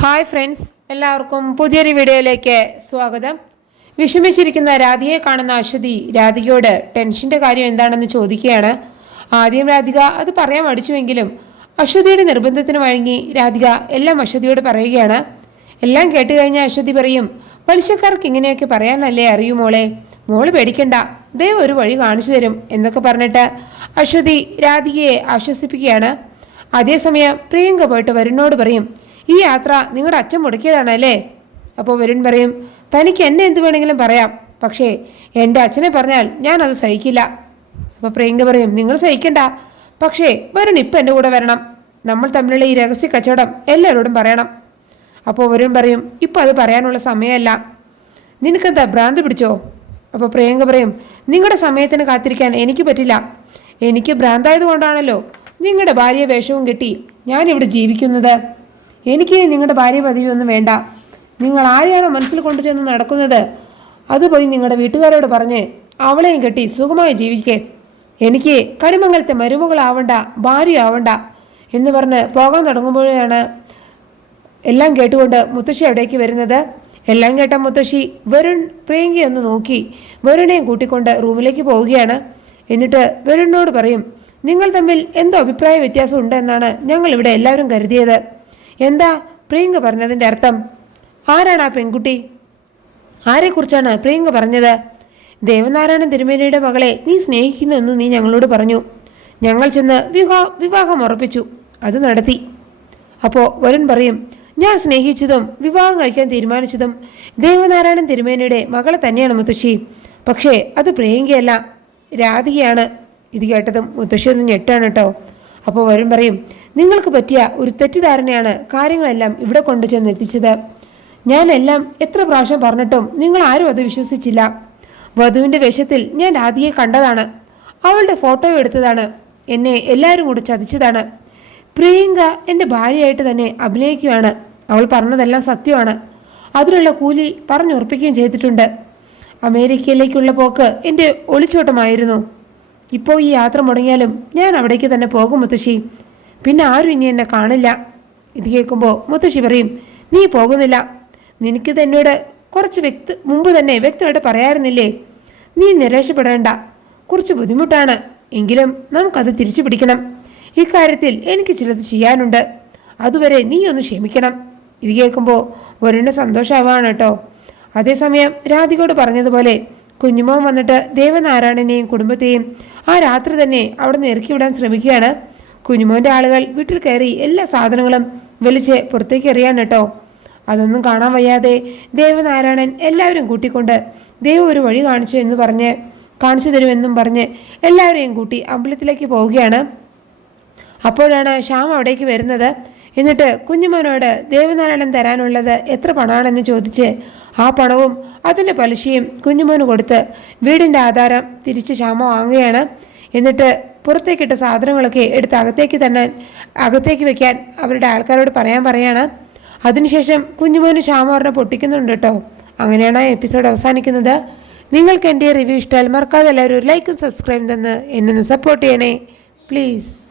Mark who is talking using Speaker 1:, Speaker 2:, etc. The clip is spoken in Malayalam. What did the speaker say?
Speaker 1: ഹായ് ഫ്രണ്ട്സ് എല്ലാവർക്കും പുതിയൊരു വീഡിയോയിലേക്ക് സ്വാഗതം. വിഷമിച്ചിരിക്കുന്ന രാധികയെ കാണുന്ന അശ്വതി രാധികയോട് ടെൻഷന്റെ കാര്യം എന്താണെന്ന് ചോദിക്കുകയാണ്. ആദ്യം രാധിക അത് പറയാൻ മടിച്ചുവെങ്കിലും അശ്വതിയുടെ നിർബന്ധത്തിന് വഴങ്ങി രാധിക എല്ലാം അശ്വതിയോട് പറയുകയാണ്. എല്ലാം കേട്ട് കഴിഞ്ഞ അശ്വതി പറയും പലിശക്കാർക്ക് ഇങ്ങനെയൊക്കെ പറയാനല്ലേ അറിയൂ മോളെ? മോൾ പേടിക്കണ്ട. ദേ ഒരു വഴി കാണിച്ചു തരും എന്നൊക്കെ പറഞ്ഞിട്ട് അശ്വതി രാധികയെ ആശ്വസിപ്പിക്കുകയാണ്. അതേസമയം പ്രിയങ്ക പോയിട്ട് വരുണിനോട് പറയും ഈ യാത്ര നിങ്ങളുടെ അച്ഛൻ മുടക്കിയതാണ് അല്ലേ? അപ്പോൾ വരുൺ പറയും തനിക്ക് എന്നെ എന്ത് വേണമെങ്കിലും പറയാം. പക്ഷേ എന്റെ അച്ഛനെ പറഞ്ഞാൽ ഞാൻ അത് സഹിക്കില്ല. അപ്പോൾ പ്രിയങ്ക പറയും നിങ്ങൾ സഹിക്കണ്ട. പക്ഷേ വരുൺ ഇപ്പം എന്റെ കൂടെ വരണം. നമ്മൾ തമ്മിലുള്ള ഈ രഹസ്യ കച്ചവടം എല്ലാവരോടും പറയണം. അപ്പോൾ വരുൺ പറയും ഇപ്പം അത് പറയാനുള്ള സമയമല്ല. നിനക്കെന്താ ഭ്രാന്ത് പിടിച്ചോ? അപ്പോൾ പ്രിയങ്ക പറയും നിങ്ങളുടെ സമയത്തിന് കാത്തിരിക്കാൻ എനിക്ക് പറ്റില്ല. എനിക്ക് ഭ്രാന്തായത് കൊണ്ടാണല്ലോ നിങ്ങളുടെ ഭാര്യ വേഷവും കെട്ടി ഞാനിവിടെ ജീവിക്കുന്നത്. എനിക്ക് നിങ്ങളുടെ ഭാര്യ പദവി ഒന്നും വേണ്ട. നിങ്ങൾ ആരെയാണോ മനസ്സിൽ കൊണ്ടു ചെന്ന് നടക്കുന്നത്? അത് പോയി നിങ്ങളുടെ വീട്ടുകാരോട് പറഞ്ഞ് അവളെയും കെട്ടി സുഖമായി ജീവിക്കേ. എനിക്ക് കണിമംഗലത്തെ മരുമകളാവണ്ട ഭാര്യ ആവണ്ട എന്ന് പറഞ്ഞ് പോകാൻ തുടങ്ങുമ്പോഴാണ് എല്ലാം കേട്ടുകൊണ്ട് മുത്തശ്ശി അവിടേക്ക് വരുന്നത്. എല്ലാം കേട്ട മുത്തശ്ശി വരുൺ പ്രിയങ്കി ഒന്ന് നോക്കി വരുണിനെയും കൂട്ടിക്കൊണ്ട് റൂമിലേക്ക് പോവുകയാണ്. എന്നിട്ട് വരുണിനോട് പറയും നിങ്ങൾ തമ്മിൽ എന്തോ അഭിപ്രായ വ്യത്യാസം ഉണ്ടെന്നാണ് ഞങ്ങൾ ഇവിടെ എല്ലാവരും കരുതിയത്. എന്താ? പ്രിയങ്ക പറഞ്ഞതിന്റെ അർത്ഥം. ആരാണ് ആ പെൺകുട്ടി? ആരെക്കുറിച്ചാണ് പ്രിയങ്ക പറഞ്ഞത്? ദേവനാരായണ തിരുമേനിയുടെ മകളെ നീ സ്നേഹിക്കുന്നുവെന്ന് നീ ഞങ്ങളോട് പറഞ്ഞു. ഞങ്ങൾ ചെന്ന് വിവാ വിവാഹം ഉറപ്പിച്ചു. അത് നടത്തി. അപ്പോൾ വരുൺ പറയും ഞാൻ സ്നേഹിച്ചതും വിവാഹം കഴിക്കാൻ തീരുമാനിച്ചതും ദേവനാരായണൻ തിരുമേനിയുടെ മകളെ തന്നെയാണ് മുത്തശ്ശി. പക്ഷേ അത് പ്രിയങ്കയല്ല രാധികയാണ്. ഇത് കേട്ടതും മുത്തശ്ശി ഒന്ന് ഞെട്ടാണ് കേട്ടോ. അപ്പോൾ വരും പറയും നിങ്ങൾക്ക് പറ്റിയ ഒരു തെറ്റിദ്ധാരണയാണ് കാര്യങ്ങളെല്ലാം ഇവിടെ കൊണ്ടുചെന്ന് എത്തിച്ചത്. ഞാനെല്ലാം എത്ര പ്രാവശ്യം പറഞ്ഞിട്ടും നിങ്ങൾ ആരും അത് വിശ്വസിച്ചില്ല. വധുവിന്റെ വേഷത്തിൽ ഞാൻ രാധിയെ കണ്ടതാണ്. അവളുടെ ഫോട്ടോ എടുത്തതാണ്. എന്നെ എല്ലാവരും കൂടെ ചതിച്ചതാണ്. പ്രിയങ്ക എന്റെ ഭാര്യയായിട്ട് തന്നെ അഭിനയിക്കുകയാണ്. അവൾ പറഞ്ഞതെല്ലാം സത്യമാണ്. അതിനുള്ള കൂലി പറഞ്ഞുറപ്പിക്കുകയും ചെയ്തിട്ടുണ്ട്. അമേരിക്കയിലേക്കുള്ള പോക്ക് എന്റെ ഒളിച്ചോട്ടമായിരുന്നു. ഇപ്പോൾ ഈ യാത്ര മുടങ്ങിയാലും ഞാൻ അവിടേക്ക് തന്നെ പോകും മുത്തശ്ശി. പിന്നെ ആരും ഇനി എന്നെ കാണില്ല. ഇത് കേൾക്കുമ്പോൾ മുത്തശ്ശി പറയും നീ പോകുന്നില്ല. നിനക്ക് എന്നോട് കുറച്ച് വ്യക്തി മുമ്പ് തന്നെ വ്യക്തമായിട്ട് പറയാറുന്നില്ലേ? നീ നിരാശപ്പെടേണ്ട കുറച്ച് ബുദ്ധിമുട്ടാണ്. എങ്കിലും നമുക്കത് തിരിച്ചു പിടിക്കണം. ഇക്കാര്യത്തിൽ എനിക്ക് ചിലത് ചെയ്യാനുണ്ട്. അതുവരെ നീ ഒന്ന് ക്ഷമിക്കണം. ഇത് കേൾക്കുമ്പോൾ വരുണിന് സന്തോഷമാവാണ് കേട്ടോ. അതേസമയം രാധികയോട് പറഞ്ഞതുപോലെ കുഞ്ഞുമോൻ വന്നിട്ട് ദേവനാരായണനെയും കുടുംബത്തെയും ആ രാത്രി തന്നെ അവിടെ നിന്ന് ഇറക്കി വിടാൻ ശ്രമിക്കുകയാണ്. കുഞ്ഞുമോന്റെ ആളുകൾ വീട്ടിൽ കയറി എല്ലാ സാധനങ്ങളും വലിച്ച് പുറത്തേക്ക് എറിയാൻ കേട്ടോ. അതൊന്നും കാണാൻ വയ്യാതെ ദേവനാരായണൻ എല്ലാവരും കൂട്ടിക്കൊണ്ട് ദൈവം ഒരു വഴി കാണിച്ചു എന്ന് പറഞ്ഞ് കാണിച്ചു തരുമെന്നും പറഞ്ഞ് എല്ലാവരെയും കൂട്ടി അമ്പലത്തിലേക്ക് പോവുകയാണ്. അപ്പോഴാണ് ശ്യാം അവിടേക്ക് വരുന്നത്. എന്നിട്ട് കുഞ്ഞുമോനോട് ദേവനാരായണൻ തരാനുള്ളത് എത്ര പണമാണെന്ന് ചോദിച്ച് ആ പണവും അതിന്റെ പലിശയും കുഞ്ഞുമോന് കൊടുത്ത് വീടിന്റെ ആധാരം തിരിച്ച് ശ്യാമ വാങ്ങുകയാണ്. എന്നിട്ട് പുറത്തേക്കിട്ട സാധനങ്ങളൊക്കെ എടുത്ത് അകത്തേക്ക് തന്നെ അകത്തേക്ക് വെക്കാൻ അവരുടെ ആൾക്കാരോട് പറയാൻ പറയാണ്. അതിനുശേഷം കുഞ്ഞുമോന് ശ്യാമോറിനെ പൊട്ടിക്കുന്നുണ്ട് കേട്ടോ. അങ്ങനെയാണ് എപ്പിസോഡ് അവസാനിക്കുന്നത്. നിങ്ങൾക്ക് എന്റെ റിവ്യൂ ഇഷ്ടമായാൽ മറക്കാതെ എല്ലാവരും ഒരു ലൈക്കും സബ്സ്ക്രൈബ് തന്ന് എന്നെ സപ്പോർട്ട് ചെയ്യണേ. പ്ലീസ്